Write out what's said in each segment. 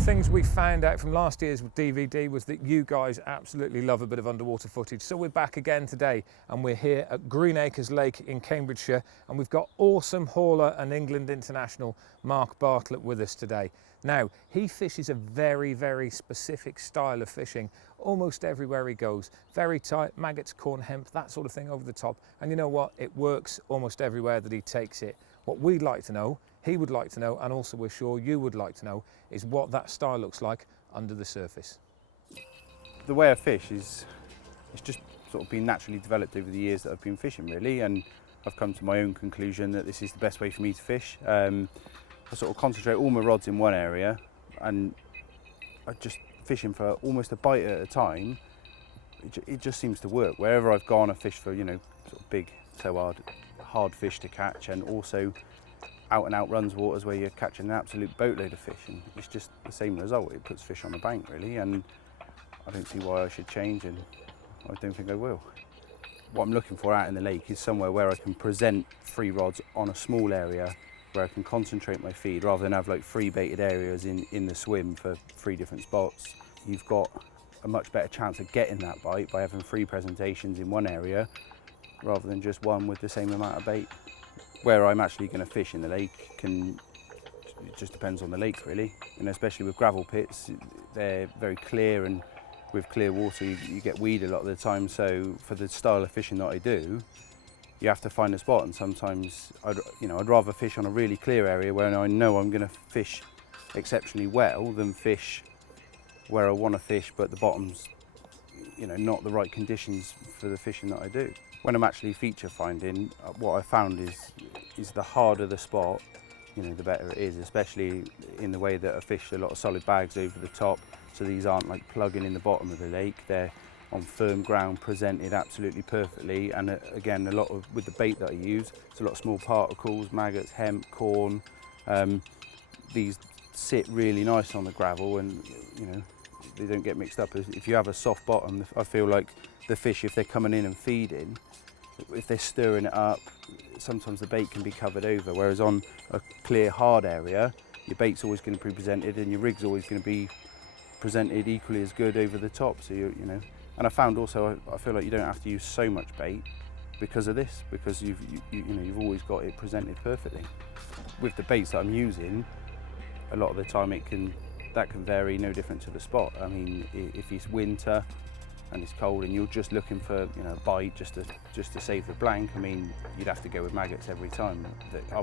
the things we found out from last year's DVD was that you guys absolutely love a bit of underwater footage. So we're back again today, and we're here at Greenacres Lake in Cambridgeshire, and we've got awesome hauler and England international Mark Bartlett with us today. Now, he fishes a very, very specific style of fishing almost everywhere he goes. Very tight, maggots, corn, hemp, that sort of thing over the top. And you know what? It works almost everywhere that he takes it. What we'd like to know, he would like to know, and also we're sure you would like to know, is what that style looks like under the surface. The way I fish is, it's just sort of been naturally developed over the years that I've been fishing, really, and I've come to my own conclusion that this is the best way for me to fish. I sort of concentrate all my rods in one area, and I just fishing for almost a bite at a time. It just seems to work. Wherever I've gone, I fish for, you know, sort of big, so hard fish to catch, and also out and out runs waters where you're catching an absolute boatload of fish, and it's just the same result. It puts fish on the bank, really, and I don't see why I should change, and I don't think I will. What I'm looking for out in the lake is somewhere where I can present free rods on a small area, where I can concentrate my feed rather than have like free baited areas in the swim for 3 different spots. You've got a much better chance of getting that bite by having 3 presentations in one area rather than just one with the same amount of bait. Where I'm actually going to fish in the lake it just depends on the lake, really, and especially with gravel pits, they're very clear, and with clear water you get weed a lot of the time. So for the style of fishing that I do, you have to find a spot, and sometimes I'd rather fish on a really clear area where I know I'm going to fish exceptionally well than fish where I want to fish but the bottom's not the right conditions for the fishing that I do. When I'm actually feature finding, what I found is the harder the spot, the better it is, especially in the way that I fish a lot of solid bags over the top, so these aren't like plugging in the bottom of the lake. They're on firm ground, presented absolutely perfectly, and again, with the bait that I use, it's a lot of small particles, maggots, hemp, corn. These sit really nice on the gravel, and they don't get mixed up. If you have a soft bottom, I feel like the fish, if they're coming in and feeding, if they're stirring it up, sometimes the bait can be covered over, whereas on a clear, hard area, your bait's always going to be presented and your rig's always going to be presented equally as good over the top. So and I found also, I feel like you don't have to use so much bait because of this, because you've always got it presented perfectly. With the baits that I'm using, a lot of the time that can vary, no different to the spot. I mean, if it's winter and it's cold and you're just looking for a bite just to save the blank, I mean, you'd have to go with maggots every time.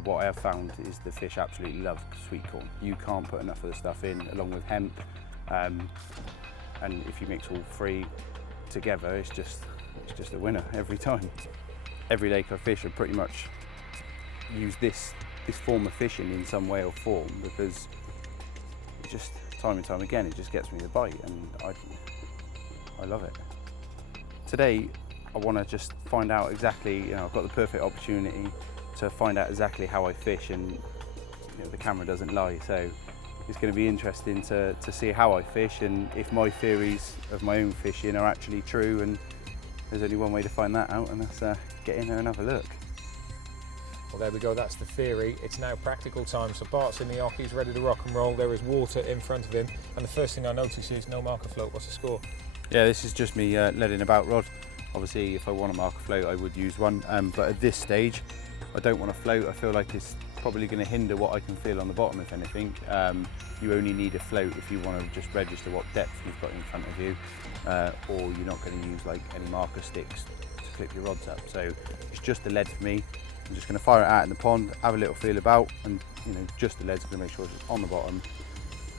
What I have found is the fish absolutely love sweet corn. You can't put enough of the stuff in, along with hemp, and if you mix all 3 together, it's just a winner every time. Every lake I fish, I pretty much use this form of fishing in some way or form, because it just time and time again it just gets me the bite, and I love it. Today I want to just find out exactly, I've got the perfect opportunity to find out exactly how I fish, and the camera doesn't lie, so it's going to be interesting to see how I fish, and if my theories of my own fishing are actually true. And there's only one way to find that out, and that's get in there and have a look. Well, there we go, that's the theory. It's now practical time. So Bart's in the ock, he's ready to rock and roll. There is water in front of him, and the first thing I notice is no marker float. What's the score? Yeah, this is just me letting about rod. Obviously, if I want to mark a float, I would use one, but at this stage, I don't want to float. I feel like it's probably going to hinder what I can feel on the bottom, if anything. You only need a float if you want to just register what depth you've got in front of you, or you're not going to use like any marker sticks to clip your rods up. So it's just the lead for me. I'm just going to fire it out in the pond, have a little feel about, and just the lead's going to make sure it's on the bottom,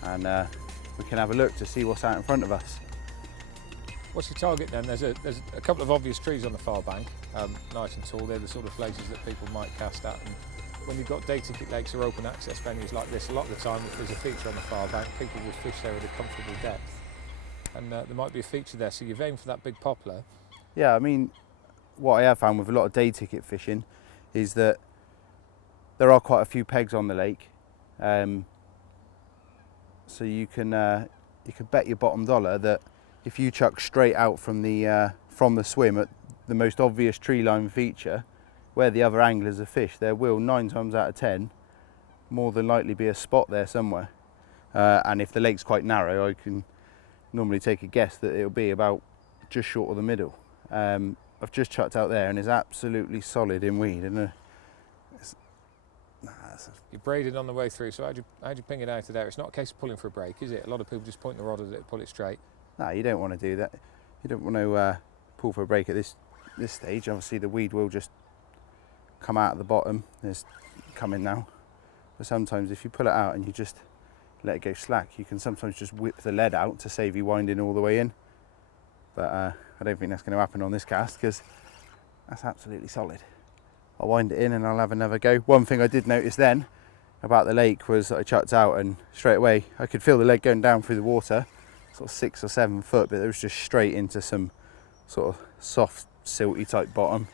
and we can have a look to see what's out in front of us. What's your target then? There's a couple of obvious trees on the far bank, nice and tall. They're the sort of places that people might cast at. And when you've got day ticket lakes or open access venues like this, a lot of the time if there's a feature on the far bank, people will fish there at a comfortable depth, and there might be a feature there, so you've aimed for that big poplar. Yeah, I mean, what I have found with a lot of day ticket fishing is that there are quite a few pegs on the lake, so you can bet your bottom dollar that if you chuck straight out from the swim at the most obvious tree line feature where the other anglers have fished, there will 9 times out of 10 more than likely be a spot there somewhere. and if the lake's quite narrow, I can normally take a guess that it'll be about just short of the middle. I've just chucked out there and it's absolutely solid in weed, and You braided on the way through, so how'd you ping it out of there? It's not a case of pulling for a break, is it? A lot of people just point the rod at it, pull it straight. no, you don't want to do that. You don't want to pull for a break at this stage. Obviously the weed will just come out at the bottom. It's coming now. But sometimes if you pull it out and you just let it go slack, you can sometimes just whip the lead out to save you winding all the way in. But I don't think that's going to happen on this cast, because that's absolutely solid. I'll wind it in and I'll have another go. One thing I did notice then about the lake was that I chucked out and straight away I could feel the lead going down through the water, sort of 6 or 7 foot, but it was just straight into some sort of soft, silty type bottom,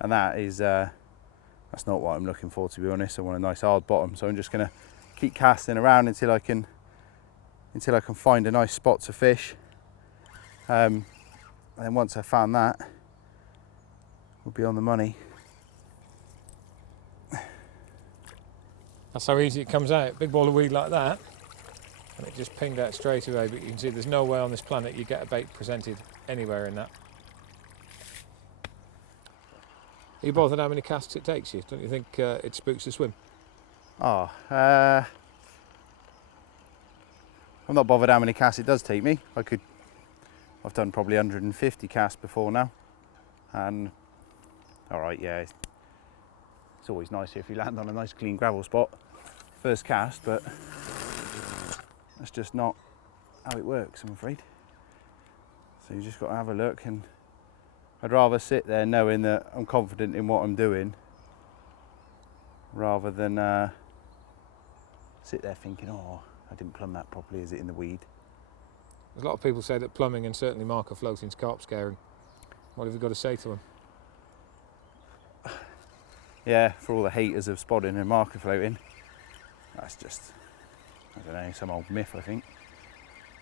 and that is that's not what I'm looking for, to be honest. I want a nice hard bottom, so I'm just going to keep casting around until I can find a nice spot to fish. And then once I found that, we'll be on the money. That's how easy it comes out. Big ball of weed like that, and it just pinged out straight away. But you can see there's no way on this planet you get a bait presented anywhere in that. Are you bothered how many casts it takes you? Don't you think it spooks the swim? Oh, I'm not bothered how many casts it does take me. I've done probably 150 casts before now, and all right, yeah, it's always nicer if you land on a nice clean gravel spot first cast, but that's just not how it works, I'm afraid. So you just got to have a look, and I'd rather sit there knowing that I'm confident in what I'm doing rather than sit there thinking, oh, I didn't plumb that properly, is it in the weed? There's a lot of people say that plumbing and certainly marker floating's carp scaring. What have you got to say to them? Yeah, for all the haters of spodding and marker floating, that's just, I don't know, some old myth, I think.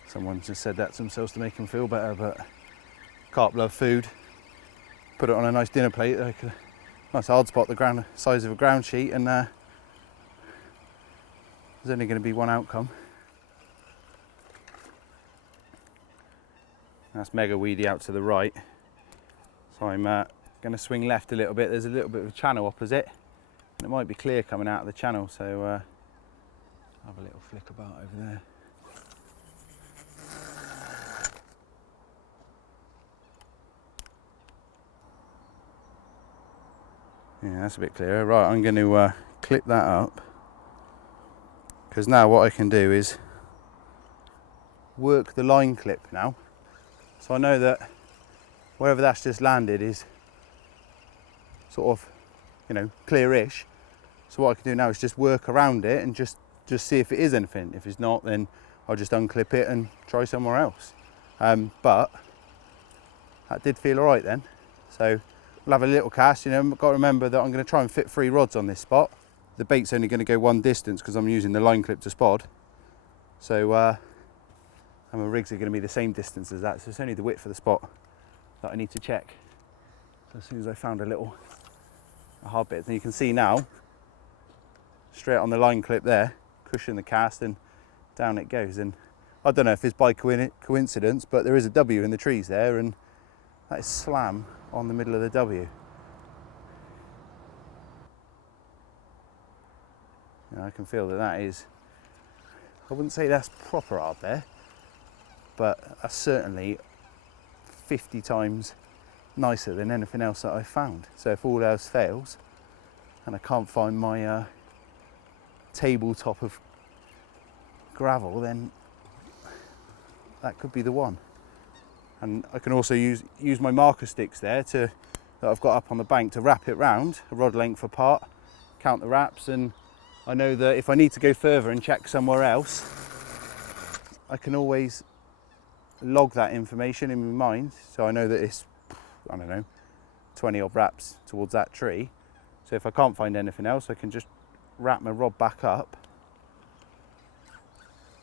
Someone just said that to themselves to make them feel better, but carp love food. Put it on a nice dinner plate, like a nice hard spot, the size of a ground sheet, and there's only going to be one outcome. That's mega weedy out to the right. So I'm going to swing left a little bit. There's a little bit of a channel opposite, and it might be clear coming out of the channel, so have a little flick about over there. Yeah, that's a bit clearer. Right, I'm going to clip that up, because now what I can do is work the line clip now. So I know that wherever that's just landed is sort of, you know, clear-ish. So what I can do now is just work around it and just see if it is anything. If it's not, then I'll just unclip it and try somewhere else. But that did feel all right then. So we'll have a little cast. You know, I've got to remember that I'm going to try and fit 3 rods on this spot. The bait's only going to go one distance because I'm using the line clip to spod. So and my rigs are going to be the same distance as that, so it's only the width of the spot that I need to check. So as soon as I found a hard bit, then you can see now, straight on the line clip there, cushion the cast and down it goes. And I don't know if it's by coincidence, but there is a W in the trees there, and that is slam on the middle of the W. And I can feel that is, I wouldn't say that's proper hard there, but that's certainly 50 times nicer than anything else that I've found. So if all else fails and I can't find my tabletop of gravel, then that could be the one. And I can also use my marker sticks there that I've got up on the bank to wrap it round, a rod length apart, count the wraps, and I know that if I need to go further and check somewhere else, I can always log that information in my mind, so I know that it's, I don't know, 20 odd wraps towards that tree. So if I can't find anything else, I can just wrap my rod back up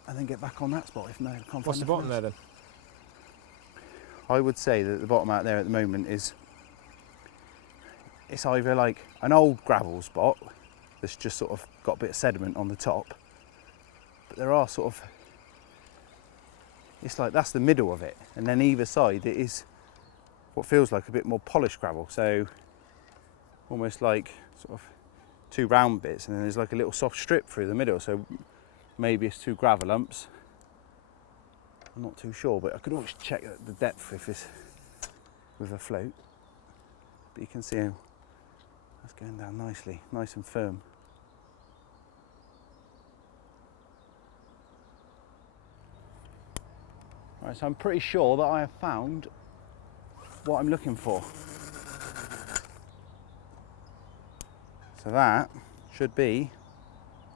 and then get back on that spot. If no, I can't find What's the bottom else. there then? I would say that the bottom out there at the moment is, it's either like an old gravel spot that's just sort of got a bit of sediment on the top, but there are sort of it's like that's the middle of it, and then either side it is what feels like a bit more polished gravel, so almost like sort of two round bits, and then there's like a little soft strip through the middle, so maybe it's two gravel lumps. I'm not too sure, but I could always check the depth if it's with a float. But you can see how that's going down nicely, nice and firm. Right, so I'm pretty sure that I have found what I'm looking for. So that should be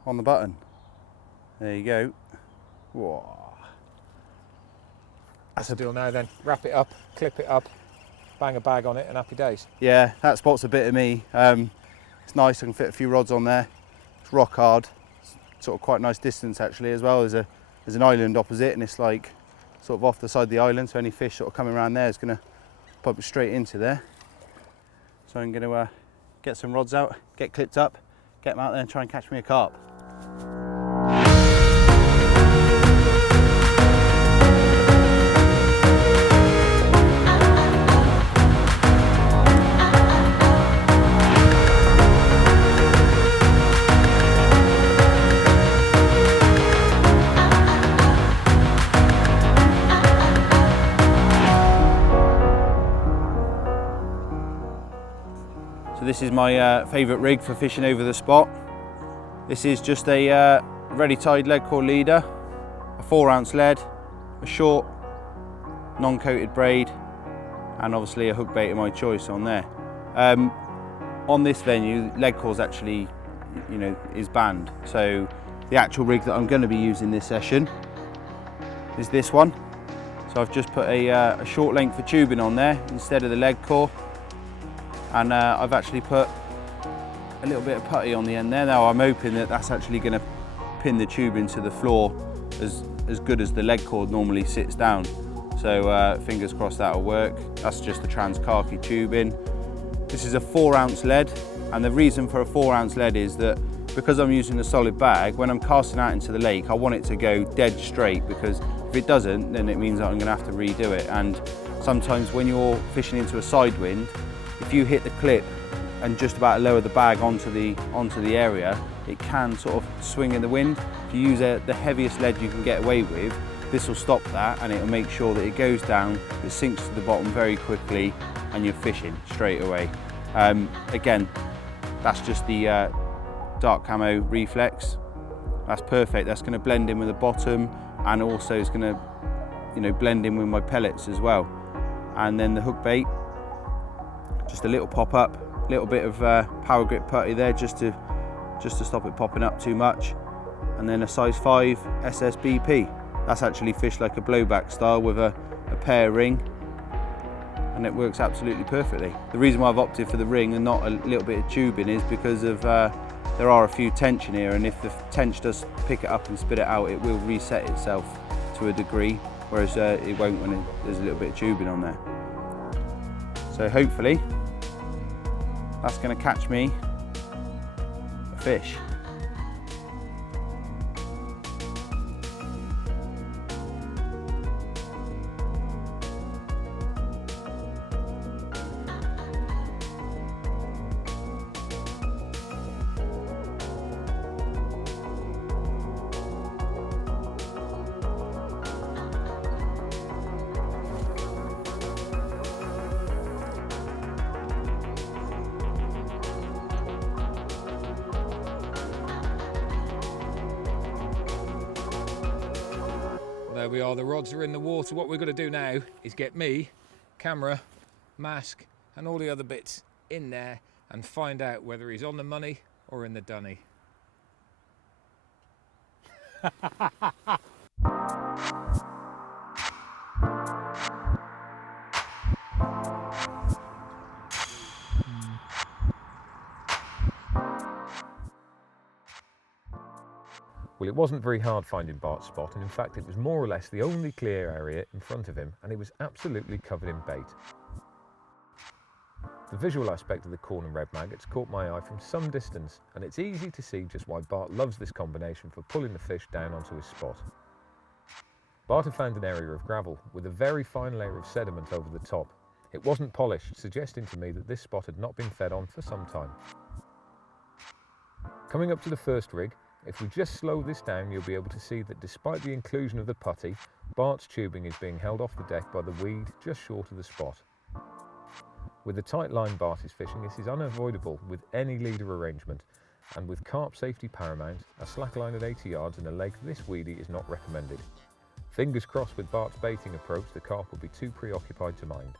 on the button. There you go. Whoa. That's a deal now then. Wrap it up, clip it up, bang a bag on it, and happy days. Yeah, that spot's a bit of me. It's nice, I can fit a few rods on there. It's rock hard. It's sort of quite a nice distance actually as well. There's an island opposite, and it's like sort of off the side of the island, so any fish sort of coming around there is going to pump straight into there. So I'm going to get some rods out, get clipped up, get them out there and try and catch me a carp. So this is my favourite rig for fishing over the spot. This is just a ready tied lead core leader, a 4-ounce lead, a short non-coated braid, and obviously a hook bait of my choice on there. On this venue, lead core's actually, is banned. So the actual rig that I'm going to be using this session is this one. So I've just put a short length of tubing on there instead of the lead core. And I've actually put a little bit of putty on the end there. Now I'm hoping that that's actually going to pin the tube into the floor as good as the lead cord normally sits down. So fingers crossed that'll work. That's just the trans khaki tubing. This is a 4-ounce lead, and the reason for a 4-ounce lead is that because I'm using a solid bag, when I'm casting out into the lake, I want it to go dead straight, because if it doesn't, then it means that I'm going to have to redo it. And sometimes when you're fishing into a side wind, if you hit the clip and just about lower the bag onto the area, it can sort of swing in the wind. If you use the heaviest lead you can get away with, this will stop that, and it'll make sure that it goes down, it sinks to the bottom very quickly, and you're fishing straight away. Again, that's just the dark camo reflex. That's perfect. That's going to blend in with the bottom, and also it's going to blend in with my pellets as well. And then the hook bait, just a little pop up, little bit of power grip putty there just to stop it popping up too much, and then a size 5 SSBP. That's actually fished like a blowback style with a pear ring, and it works absolutely perfectly. The reason why I've opted for the ring and not a little bit of tubing is because of there are a few tension here, and if the tension does pick it up and spit it out, it will reset itself to a degree, whereas it won't when there's a little bit of tubing on there. So hopefully that's going to catch me a fish. There we are, the rods are in the water. What we're going to do now is get me, camera, mask and all the other bits in there and find out whether he's on the money or in the dunny. Well, it wasn't very hard finding Bart's spot, and in fact it was more or less the only clear area in front of him, and it was absolutely covered in bait. The visual aspect of the corn and red maggots caught my eye from some distance, and it's easy to see just why Bart loves this combination for pulling the fish down onto his spot. Bart had found an area of gravel with a very fine layer of sediment over the top. It wasn't polished, suggesting to me that this spot had not been fed on for some time. Coming up to the first rig, if we just slow this down, you'll be able to see that despite the inclusion of the putty, Bart's tubing is being held off the deck by the weed just short of the spot. With the tight line Bart is fishing, this is unavoidable with any leader arrangement, and with carp safety paramount, a slack line at 80 yards and a leg this weedy is not recommended. Fingers crossed with Bart's baiting approach, the carp will be too preoccupied to mind.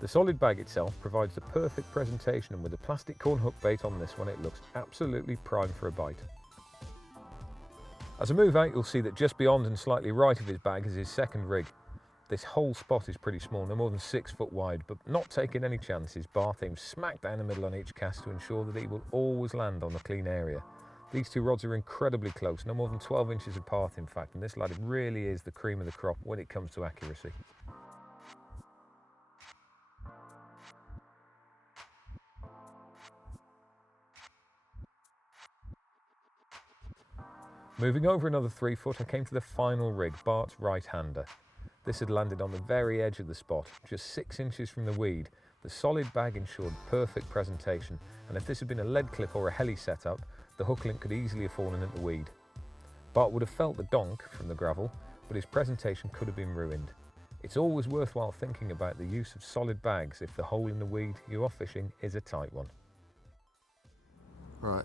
The solid bag itself provides the perfect presentation, and with a plastic corn hook bait on this one, it looks absolutely prime for a bite. As I move out, you'll see that just beyond and slightly right of his bag is his second rig. This whole spot is pretty small, no more than 6 foot wide, but not taking any chances, Bart aims smack down the middle on each cast to ensure that he will always land on a clean area. These two rods are incredibly close, no more than 12 inches apart in fact, and this lad really is the cream of the crop when it comes to accuracy. Moving over another 3 foot, I came to the final rig, Bart's right-hander. This had landed on the very edge of the spot, just 6 inches from the weed. The solid bag ensured perfect presentation, and if this had been a lead clip or a heli setup, the hook link could easily have fallen into the weed. Bart would have felt the donk from the gravel, but his presentation could have been ruined. It's always worthwhile thinking about the use of solid bags if the hole in the weed you are fishing is a tight one. Right.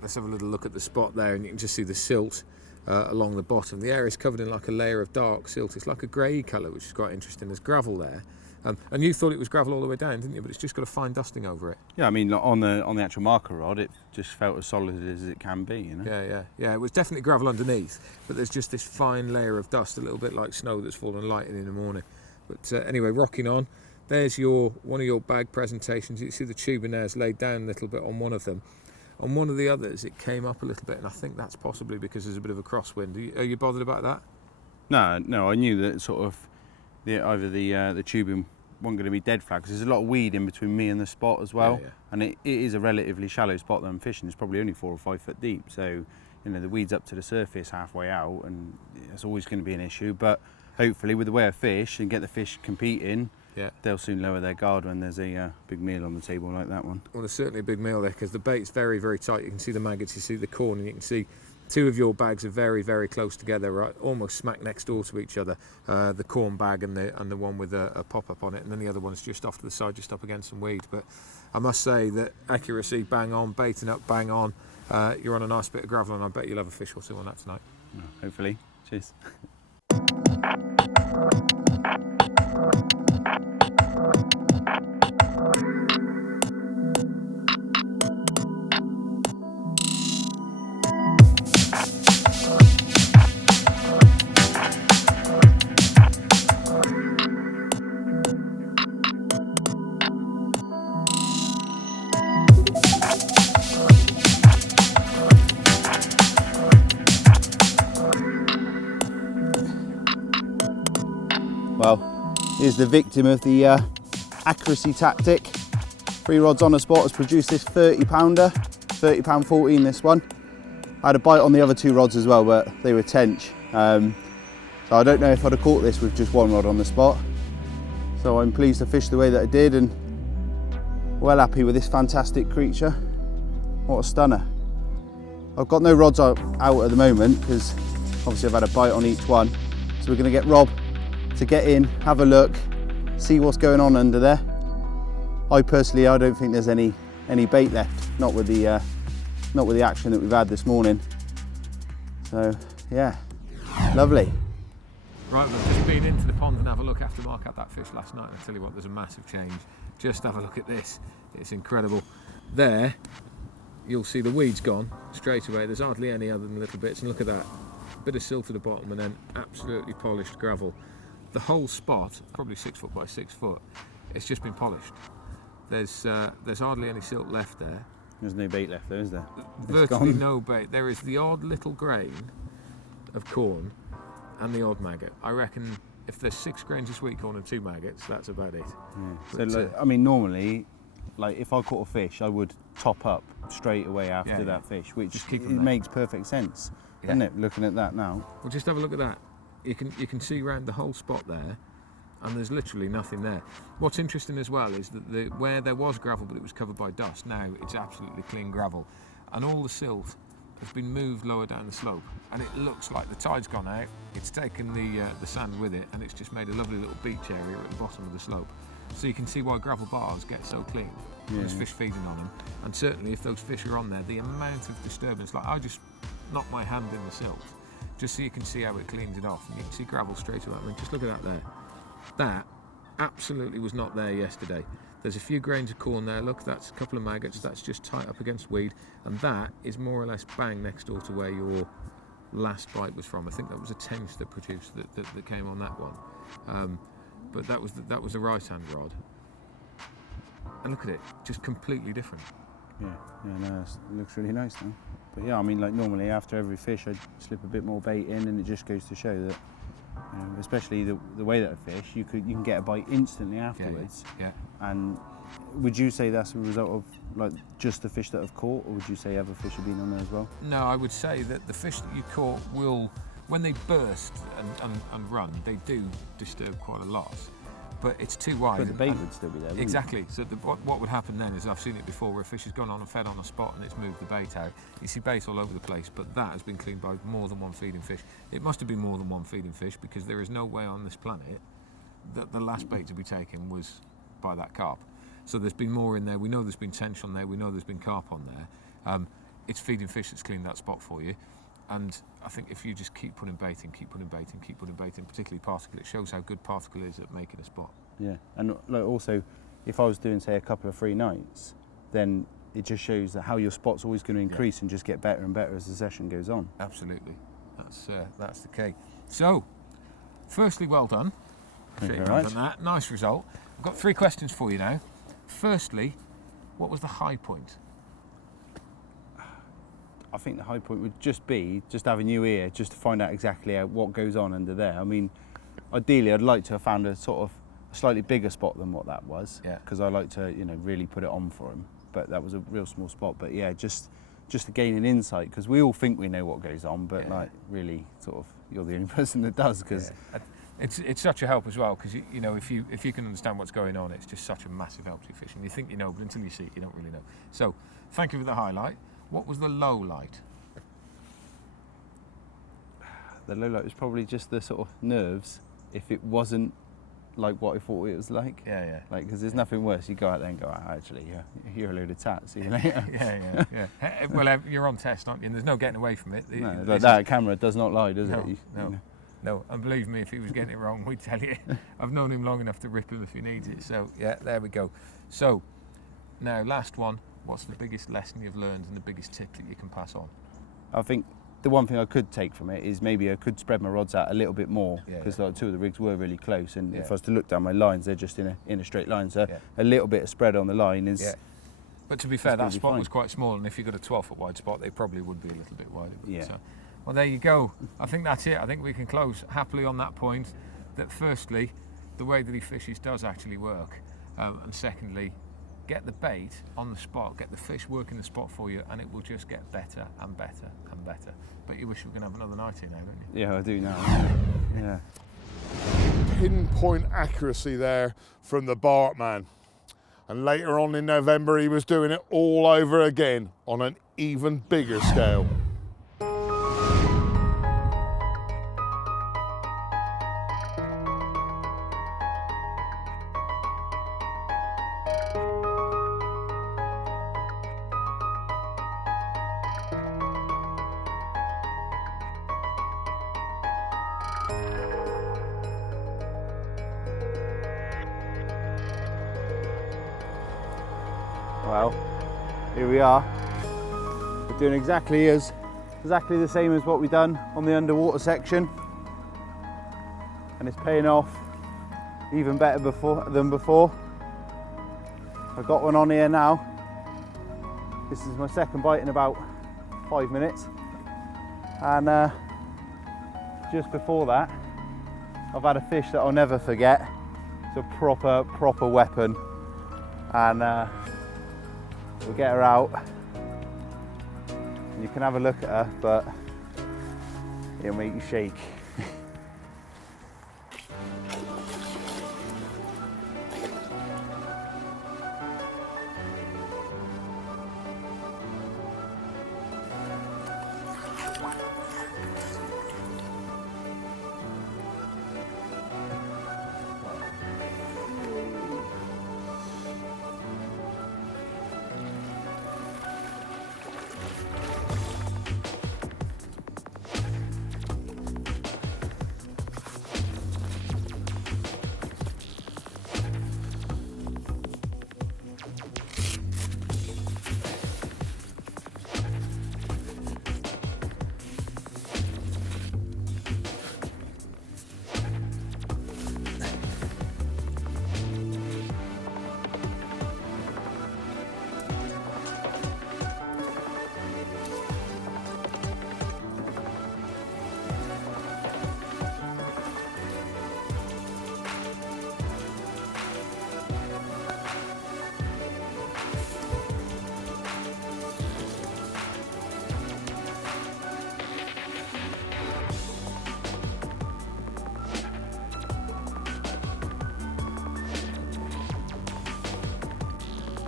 Let's have a little look at the spot there, and you can just see the silt along the bottom. The area is covered in like a layer of dark silt. It's like a grey colour, which is quite interesting. There's gravel there, and you thought it was gravel all the way down, didn't you? But it's just got a fine dusting over it. Yeah, I mean, on the actual marker rod, it just felt as solid as it can be, you know. Yeah. It was definitely gravel underneath, but there's just this fine layer of dust, a little bit like snow that's fallen lightning in the morning. But anyway, rocking on. There's one of your bag presentations. You see the tubing there is laid down a little bit on one of them. On one of the others, it came up a little bit, and I think that's possibly because there's a bit of a crosswind. Are you bothered about that? No, I knew that sort of either the tubing wasn't going to be dead flat, because there's a lot of weed in between me and the spot as well. Yeah. And it is a relatively shallow spot that I'm fishing. It's probably only 4 or 5 foot deep, so you know the weed's up to the surface halfway out, and it's always going to be an issue. But hopefully, with the way I fish and get the fish competing, they'll soon lower their guard when there's a big meal on the table like that one. Well, there's certainly a big meal there because the bait's very, very tight. You can see the maggots, you see the corn, and you can see two of your bags are very, very close together, right, almost smack next door to each other. The corn bag and the one with a pop-up on it, and then the other one's just off to the side, just up against some weed. But I must say that accuracy, bang on, baiting up, bang on. You're on a nice bit of gravel, and I bet you'll have a fish or two on that tonight. Hopefully. Cheers. Well, here's the victim of the accuracy tactic. 3 rods on a spot has produced this 30 pounder, £30 14 this one. I had a bite on the other 2 rods as well, but they were tench. So I don't know if I'd have caught this with just 1 rod on the spot. So I'm pleased to fish the way that I did, and well happy with this fantastic creature. What a stunner. I've got no rods out at the moment because obviously I've had a bite on each one. So we're going to get Rob to get in, have a look, see what's going on under there. I don't think there's any bait left, not with the action that we've had this morning. So yeah, lovely. Right, we've just been into the pond and have a look after Mark had that fish last night. I'll tell you what, there's a massive change. Just have a look at this, it's incredible. There, you'll see the weeds gone straight away. There's hardly any other than little bits, and look at that. A bit of silt at the bottom and then absolutely polished gravel. The whole spot, probably 6 foot by 6 foot, it's just been polished. There's hardly any silt left there. There's no bait left there, is there? Virtually no bait. There is the odd little grain of corn and the odd maggot. I reckon if there's 6 grains of sweet corn and 2 maggots, that's about it. Yeah. So I mean, normally, like if I caught a fish, I would top up straight away after that fish, which it makes perfect sense, doesn't it? Looking at that now. Well, just have a look at that. You can see around the whole spot there, and there's literally nothing there. What's interesting as well is that where there was gravel but it was covered by dust, now it's absolutely clean gravel, and all the silt has been moved lower down the slope, and it looks like the tide's gone out. It's taken the sand with it, and it's just made a lovely little beach area at the bottom of the slope. So you can see why gravel bars get so clean. There's fish feeding on them, and certainly if those fish are on there, the amount of disturbance, like I just knocked my hand in the silt just so you can see how it cleans it off, and you can see gravel straight away. I mean, just look at that there. That absolutely was not there yesterday. There's a few grains of corn there, look, that's a couple of maggots, that's just tight up against weed, and that is more or less bang next door to where your last bite was from. I think that was a tench that produced that came on that one. But that was the right hand rod. And look at it, just completely different. Yeah, no, it looks really nice now. But yeah, I mean, like normally after every fish I'd slip a bit more bait in, and it just goes to show that, especially the way that I fish, you can get a bite instantly afterwards. Yeah. And would you say that's a result of like just the fish that have caught, or would you say other fish have been on there as well? No, I would say that the fish that you caught will, when they burst and run, they do disturb quite a lot. But it's too wide. But the bait would still be there, wouldn't exactly. So what would happen then is, I've seen it before, where a fish has gone on and fed on a spot and it's moved the bait out. You see bait all over the place, but that has been cleaned by more than one feeding fish. It must have been more than one feeding fish, because there is no way on this planet that the last bait to be taken was by that carp. So there's been more in there. We know there's been tench on there. We know there's been carp on there. It's feeding fish that's cleaned that spot for you. And I think if you just keep putting bait in, particularly particle, it shows how good particle is at making a spot. Yeah, and like also, if I was doing, say, a couple of free nights, then it just shows that how your spot's always going to increase and just get better and better as the session goes on. Absolutely, that's the key. So, firstly, well done. Thank you very much. That. Nice result. I've got 3 questions for you now. Firstly, what was the high point? I think the high point would just be having you here, just to find out exactly what goes on under there. I mean, ideally, I'd like to have found a sort of a slightly bigger spot than what that was, because I like to, really put it on for him. But that was a real small spot. But yeah, just to gain an insight, because we all think we know what goes on, but like really, sort of, you're the only person that does. Because it's such a help as well, because if you can understand what's going on, it's just such a massive help to your fishing. You think you know, but until you see it, you don't really know. So, thank you for the highlight. What was the low light? The low light was probably just the sort of nerves. If it wasn't like what I thought it was like. Yeah. Like, because there's nothing worse. You go out there and go, actually, you're a load of tats. See you later. Yeah. Well, you're on test, aren't you? And there's no getting away from it. No, like that camera does not lie, does it? No. And believe me, if he was getting it wrong, we'd tell you. I've known him long enough to rip him if he needs it. So, yeah, there we go. So, now, last one. What's the biggest lesson you've learned and the biggest tip that you can pass on? I think the one thing I could take from it is maybe I could spread my rods out a little bit more, because like 2 of the rigs were really close, and if I was to look down my lines, they're just in a straight line, so a little bit of spread on the line is... Yeah. But to be fair, that spot was quite small, and if you've got a 12-foot wide spot, they probably would be a little bit wider. Yeah. So, well, there you go. I think that's it. I think we can close happily on that point, that firstly, the way that he fishes does actually work, and secondly, get the bait on the spot, get the fish working the spot for you, and it will just get better and better and better. But you wish you were going to have another night here now, don't you? Yeah, I do now. Yeah. Pinpoint accuracy there from the Bartman. And later on in November, he was doing it all over again on an even bigger scale. Well, here we are. We're doing exactly the same as what we've done on the underwater section, and it's paying off even better than before. I've got one on here now. This is my second bite in about 5 minutes, and just before that, I've had a fish that I'll never forget. It's a proper weapon, and we'll get her out You can have a look at her, but it'll make you shake.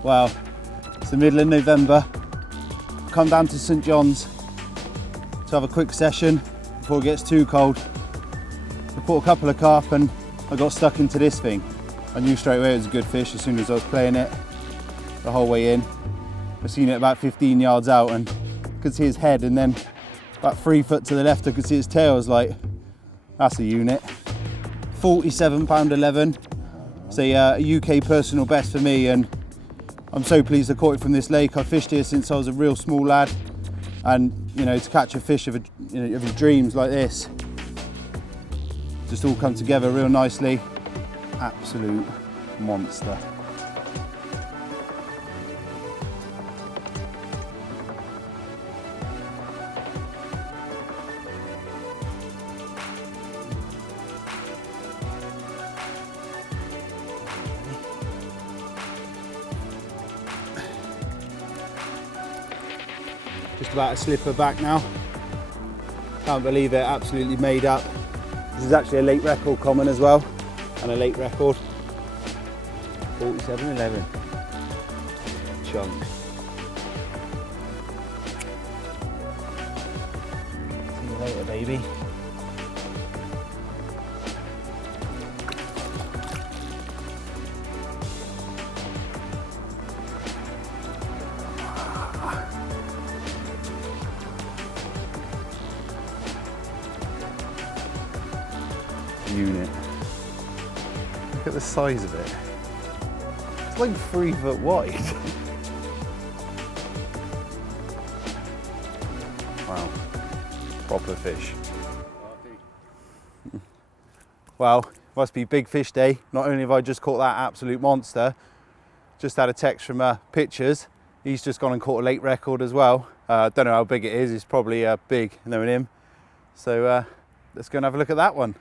Well, it's the middle of November. Come down to St John's to have a quick session before it gets too cold. I caught a couple of carp and I got stuck into this thing. I knew straight away it was a good fish as soon as I was playing it the whole way in. I seen it about 15 yards out and could see his head, and then about 3 foot to the left I could see his tail. I was like, that's a unit. 47.11. It's a UK personal best for me, and I'm so pleased I caught it from this lake. I fished here since I was a real small lad, and you know, to catch a fish of your dreams like this, just all come together real nicely. Absolute monster. Just about to slip her back now. Can't believe it, absolutely made up. This is actually a late record common as well, and a late record. 47.11. Chunk. See you later, baby. Unit. Look at the size of it. It's like 3 foot wide. Wow, proper fish. Well, must be big fish day. Not only have I just caught that absolute monster, just had a text from Pictures. He's just gone and caught a late record as well. Don't know how big it is. It's probably big, knowing him. So let's go and have a look at that one.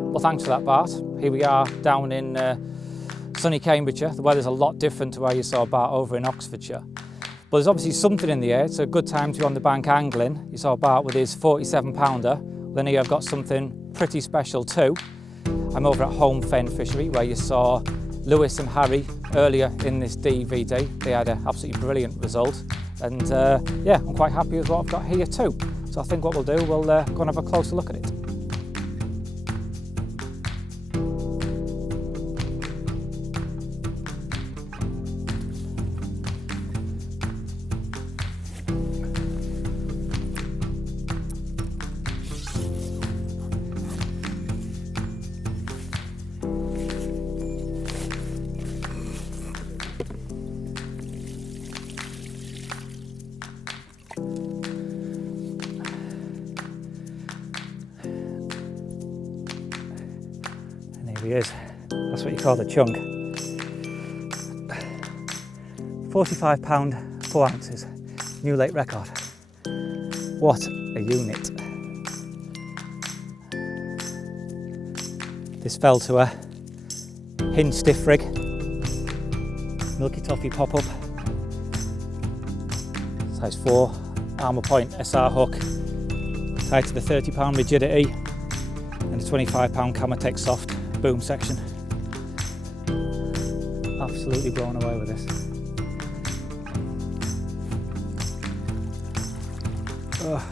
Well, thanks for that, Bart. Here we are down in sunny Cambridgeshire. The weather's a lot different to where you saw Bart over in Oxfordshire. But there's obviously something in the air. It's a good time to be on the bank angling. You saw Bart with his 47-pounder. Then here I've got something pretty special too. I'm over at Home Fen Fishery, where you saw Lewis and Harry earlier in this DVD. They had an absolutely brilliant result. And yeah, I'm quite happy with what I've got here too. So I think what we'll do, we'll go and have a closer look at it. He is. That's what you call the chunk. 45 pound 4 ounces. New late record. What a unit. This fell to a hinge stiff rig. Milky toffee pop up. Size 4 armour point SR hook, tied to the 30-pound rigidity and a 25-pound Camatech soft boom section. Absolutely blown away with this. Ugh.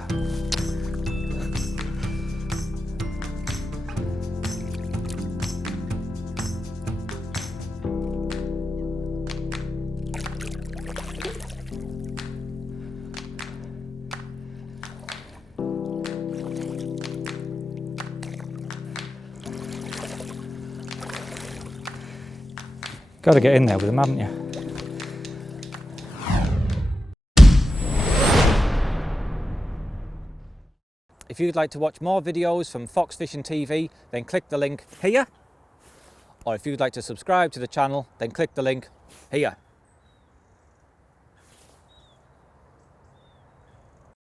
Got to get in there with them, haven't you? If you'd like to watch more videos from Fox Fishing TV, then click the link here. Or if you'd like to subscribe to the channel, then click the link here.